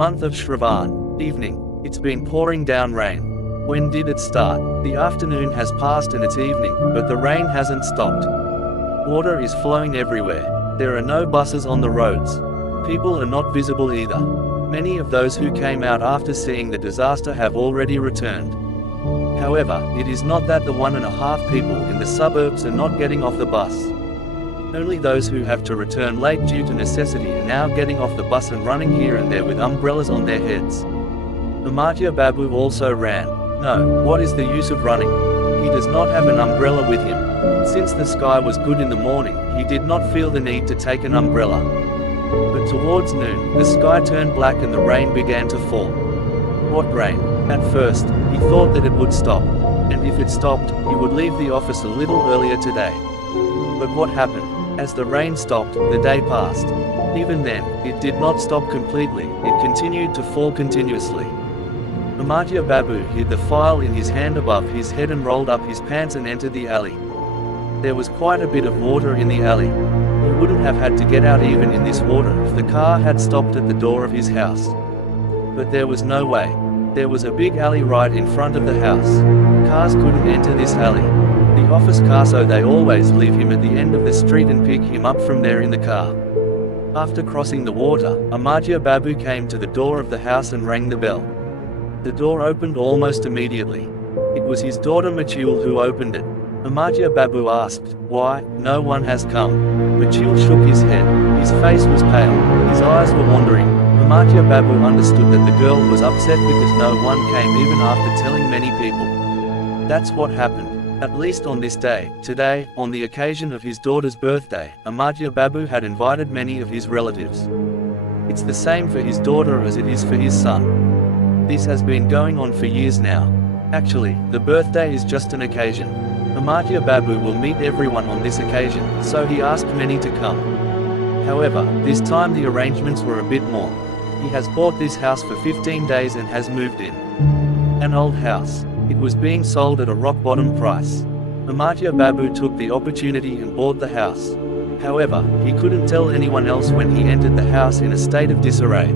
month of Shravan. Evening. It's been pouring down rain. When did it start? The afternoon has passed and it's evening, but the rain hasn't stopped. Water is flowing everywhere. There are no buses on the roads. People are not visible either. Many of those who came out after seeing the disaster have already returned. However, it is not that the 1.5 people in the suburbs are not getting off the bus. Only those who have to return late due to necessity are now getting off the bus and running here and there with umbrellas on their heads. Amartya Babu also ran. No, what is the use of running? He does not have an umbrella with him. Since the sky was good in the morning, he did not feel the need to take an umbrella. But towards noon, the sky turned black and the rain began to fall. What rain? At first, he thought that it would stop. And if it stopped, he would leave the office a little earlier today. But what happened? As the rain stopped, the day passed. Even then, it did not stop completely, it continued to fall continuously. Amartya Babu hid the file in his hand above his head and rolled up his pants and entered the alley. There was quite a bit of water in the alley. He wouldn't have had to get out even in this water if the car had stopped at the door of his house. But there was no way. There was a big alley right in front of the house. Cars couldn't enter this alley. The office car, so they always leave him at the end of the street and pick him up from there in the car. After crossing the water, Amartya Babu came to the door of the house and rang the bell. The door opened almost immediately. It was his daughter Machul who opened it. Amartya Babu asked, "Why, no one has come?" Machul shook his head. His face was pale. His eyes were wandering. Amartya Babu understood that the girl was upset because no one came even after telling many people. That's what happened. At least on this day, today, on the occasion of his daughter's birthday, Amartya Babu had invited many of his relatives. It's the same for his daughter as it is for his son. This has been going on for years now. Actually, the birthday is just an occasion. Amartya Babu will meet everyone on this occasion, so he asked many to come. However, this time the arrangements were a bit more. He has bought this house for 15 days and has moved in. An old house. It was being sold at a rock-bottom price. Amartya Babu took the opportunity and bought the house. However, he couldn't tell anyone else when he entered the house in a state of disarray.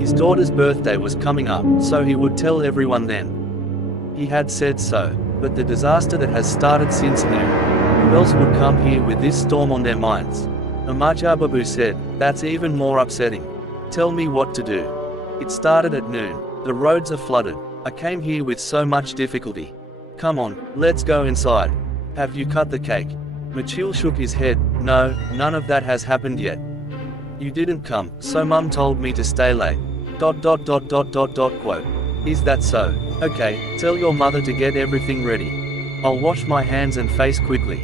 His daughter's birthday was coming up, so he would tell everyone then. He had said so, but the disaster that has started since noon. Who else would come here with this storm on their minds? Amartya Babu said, "That's even more upsetting. Tell me what to do. It started at noon. The roads are flooded. I came here with so much difficulty. Come on, let's go inside. Have you cut the cake?" Machul shook his head. "No, none of that has happened yet. You didn't come, so Mum told me to stay late. ... Quote. Is that so? Okay, tell your mother to get everything ready. I'll wash my hands and face quickly."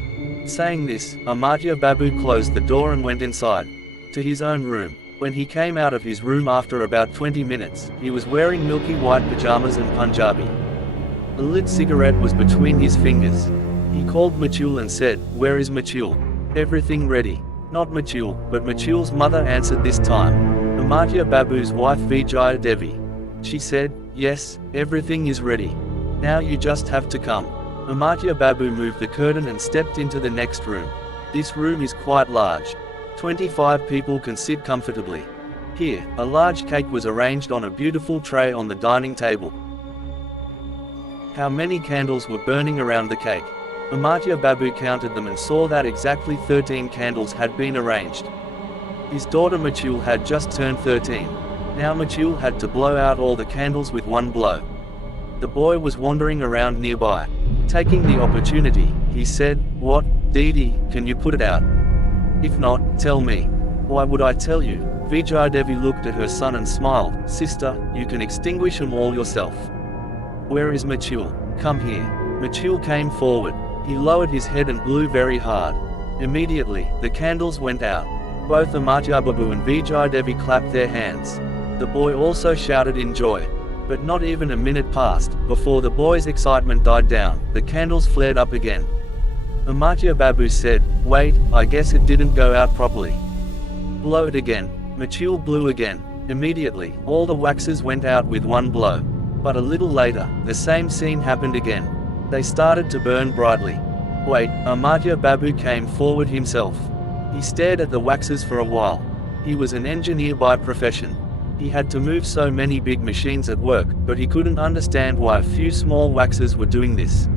Saying this, Amartya Babu closed the door and went inside. To his own room. When he came out of his room after about 20 minutes, he was wearing milky white pajamas and Punjabi. A lit cigarette was between his fingers. He called Machul and said, "Where is Machul? Everything ready?" Not Machul, but Machul's mother answered this time. Amartya Babu's wife Vijaya Devi. She said, "Yes, everything is ready. Now you just have to come." Amartya Babu moved the curtain and stepped into the next room. This room is quite large. 25 people can sit comfortably. Here, a large cake was arranged on a beautiful tray on the dining table. How many candles were burning around the cake? Amartya Babu counted them and saw that exactly 13 candles had been arranged. His daughter Machul had just turned 13. Now Machul had to blow out all the candles with one blow. The boy was wandering around nearby. Taking the opportunity, he said, "What, Didi, can you put it out? If not, tell me." "Why would I tell you?" Vijaya Devi looked at her son and smiled. "Sister, you can extinguish them all yourself." "Where is Machul? Come here." Machul came forward. He lowered his head and blew very hard. Immediately, the candles went out. Both Amartya Babu and Vijaya Devi clapped their hands. The boy also shouted in joy. But not even a minute passed, before the boy's excitement died down, the candles flared up again. Amartya Babu said, "Wait, I guess it didn't go out properly." "Blow it again." Machul blew again. Immediately, all the waxes went out with one blow. But a little later, the same scene happened again. They started to burn brightly. "Wait," Amartya Babu came forward himself. He stared at the waxes for a while. He was an engineer by profession. He had to move so many big machines at work, but he couldn't understand why a few small waxes were doing this.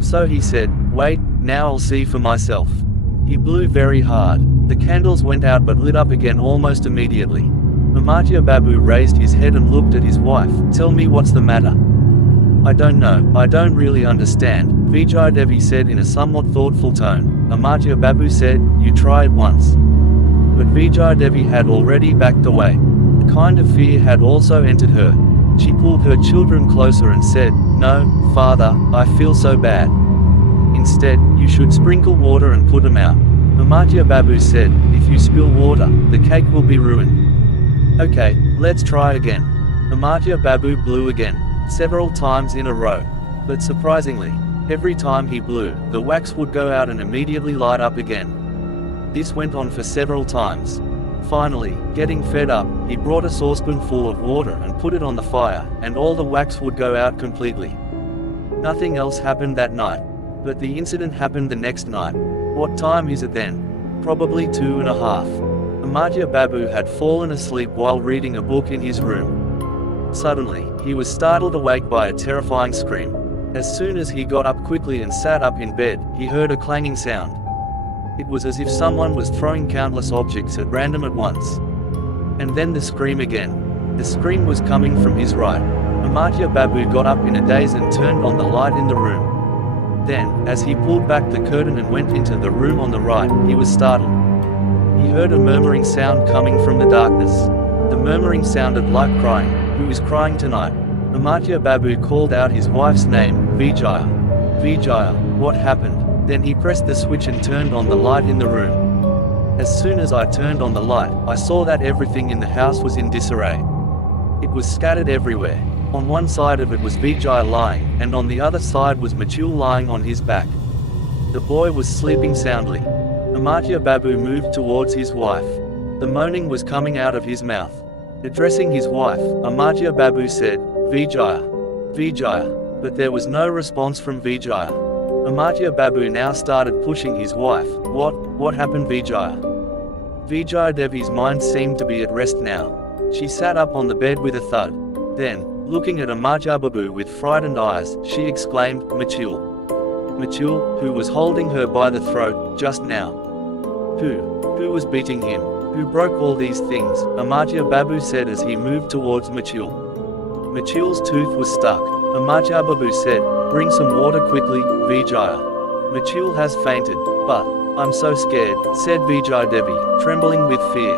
So he said, "Wait, now I'll see for myself." He blew very hard. The candles went out but lit up again almost immediately. Amartya Babu raised his head and looked at his wife. "Tell me what's the matter." "I don't know, I don't really understand," Vijay Devi said in a somewhat thoughtful tone. Amartya Babu said, "You try it once." But Vijay Devi had already backed away. A kind of fear had also entered her. She pulled her children closer and said, "No, father, I feel so bad. Instead, you should sprinkle water and put them out." Amartya Babu said, "If you spill water, the cake will be ruined." "Okay, let's try again." Amartya Babu blew again, several times in a row. But surprisingly, every time he blew, the wax would go out and immediately light up again. This went on for several times. Finally, getting fed up, he brought a saucepan full of water and put it on the fire, and all the wax would go out completely. Nothing else happened that night. But the incident happened the next night. What time is it then? Probably 2:30. Amartya Babu had fallen asleep while reading a book in his room. Suddenly, he was startled awake by a terrifying scream. As soon as he got up quickly and sat up in bed, he heard a clanging sound. It was as if someone was throwing countless objects at random at once. And then the scream again. The scream was coming from his right. Amartya Babu got up in a daze and turned on the light in the room. Then, as he pulled back the curtain and went into the room on the right, he was startled. He heard a murmuring sound coming from the darkness. The murmuring sounded like crying. "Who is crying tonight?" Amartya Babu called out his wife's name, "Vijaya. Vijaya, what happened?" Then he pressed the switch and turned on the light in the room. As soon as I turned on the light, I saw that everything in the house was in disarray. It was scattered everywhere. On one side of it was Vijay lying, and on the other side was Machul lying on his back. The boy was sleeping soundly. Amartya Babu moved towards his wife. The moaning was coming out of his mouth. Addressing his wife, Amartya Babu said, "Vijaya. Vijaya." But there was no response from Vijaya. Amartya Babu now started pushing his wife. What happened, Vijaya?" Vijay Devi's mind seemed to be at rest now. She sat up on the bed with a thud. Then, looking at Amartya Babu with frightened eyes, she exclaimed, "Machul. Machul, who was holding her by the throat, just now? Who was beating him? Who broke all these things?" Amartya Babu said as he moved towards Machul. Machul's tooth was stuck. Amartya Babu said, "Bring some water quickly, Vijaya. Machul has fainted." "But, I'm so scared," said Vijay Devi, trembling with fear.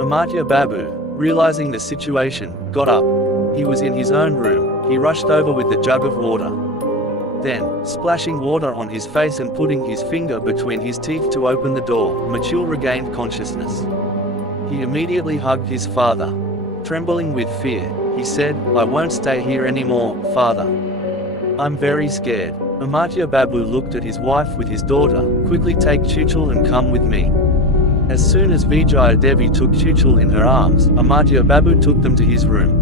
Amartya Babu, realizing the situation, got up. He was in his own room. He rushed over with the jug of water. Then, splashing water on his face and putting his finger between his teeth to open the door, Machul regained consciousness. He immediately hugged his father. Trembling with fear, he said, "I won't stay here anymore, father. I'm very scared." Amartya Babu looked at his wife with his daughter. "Quickly take Chuchul and come with me." As soon as Vijay Devi took Chuchul in her arms, Amartya Babu took them to his room.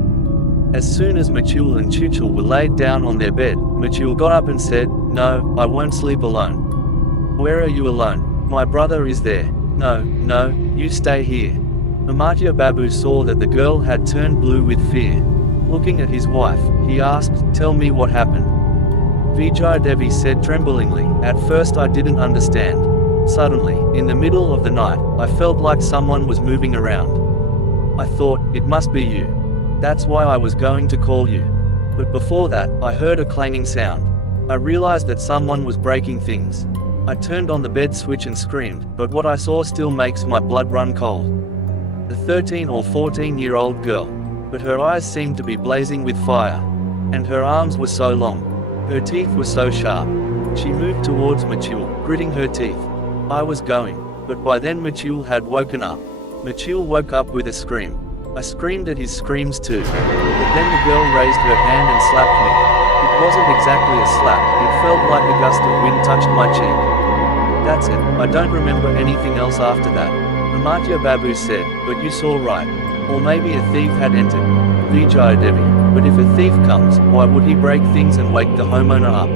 As soon as Machul and Chuchul were laid down on their bed, Machul got up and said, "No, I won't sleep alone." "Where are you alone? My brother is there." No, you stay here." Amartya Babu saw that the girl had turned blue with fear. Looking at his wife, he asked, "Tell me what happened." Vijay Devi said tremblingly, "At first I didn't understand. Suddenly, in the middle of the night, I felt like someone was moving around. I thought, it must be you. That's why I was going to call you. But before that, I heard a clanging sound. I realized that someone was breaking things. I turned on the bed switch and screamed, but what I saw still makes my blood run cold." The 13 or 14-year-old girl. But her eyes seemed to be blazing with fire. And her arms were so long. Her teeth were so sharp. She moved towards Machul, gritting her teeth. I was going. But by then Machul had woken up. Machul woke up with a scream. I screamed at his screams too. But then the girl raised her hand and slapped me. It wasn't exactly a slap, it felt like a gust of wind touched my cheek. That's it, I don't remember anything else after that. Amartya Babu said, "But you saw right. Or maybe a thief had entered." Vijay Devi, "But if a thief comes, why would he break things and wake the homeowner up?"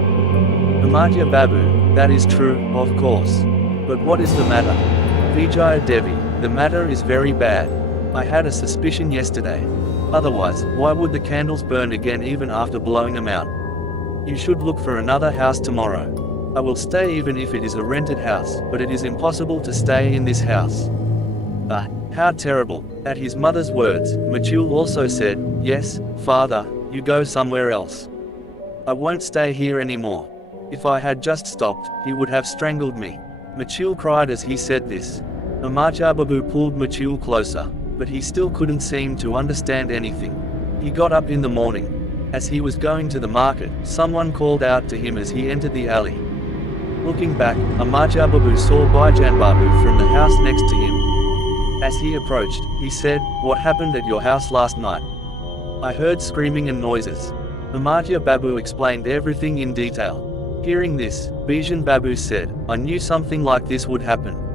Amartya Babu, "That is true, of course. But what is the matter? Vijaya Devi, the matter is very bad. I had a suspicion yesterday. Otherwise, why would the candles burn again even after blowing them out? You should look for another house tomorrow. I will stay even if it is a rented house, but it is impossible to stay in this house. Ah, how terrible. At his mother's words, Machul also said, yes, father, you go somewhere else. I won't stay here anymore. If I had just stopped, he would have strangled me. Machul cried as he said this. Amachababu pulled Machul closer, but he still couldn't seem to understand anything. He got up in the morning. As he was going to the market, someone called out to him as he entered the alley. Looking back, Amachababu saw Baijan Babu from the house next to him. As he approached, he said, what happened at your house last night? I heard screaming and noises. Amartya Babu explained everything in detail. Hearing this, Bijan Babu said, I knew something like this would happen.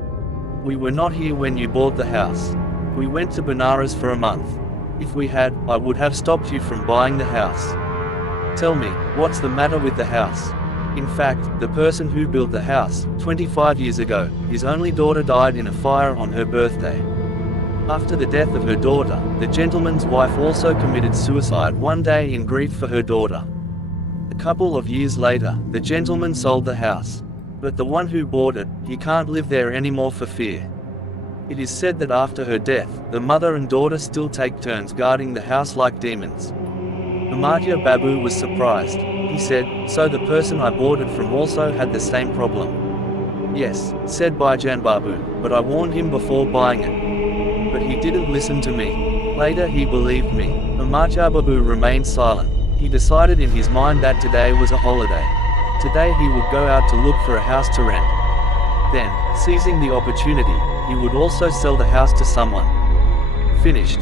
We were not here when you bought the house. We went to Benares for a month. If we had, I would have stopped you from buying the house. Tell me, what's the matter with the house? In fact, the person who built the house, 25 years ago, his only daughter died in a fire on her birthday. After the death of her daughter, the gentleman's wife also committed suicide one day in grief for her daughter. A couple of years later, the gentleman sold the house. But the one who bought it, he can't live there anymore for fear. It is said that after her death, the mother and daughter still take turns guarding the house like demons. Amartya Babu was surprised. He said, so the person I bought it from also had the same problem. Yes, said Baijan Babu, but I warned him before buying it. But he didn't listen to me. Later he believed me. Amartya Babu remained silent. He decided in his mind that today was a holiday. Today he would go out to look for a house to rent. Then, seizing the opportunity, he would also sell the house to someone. Finished.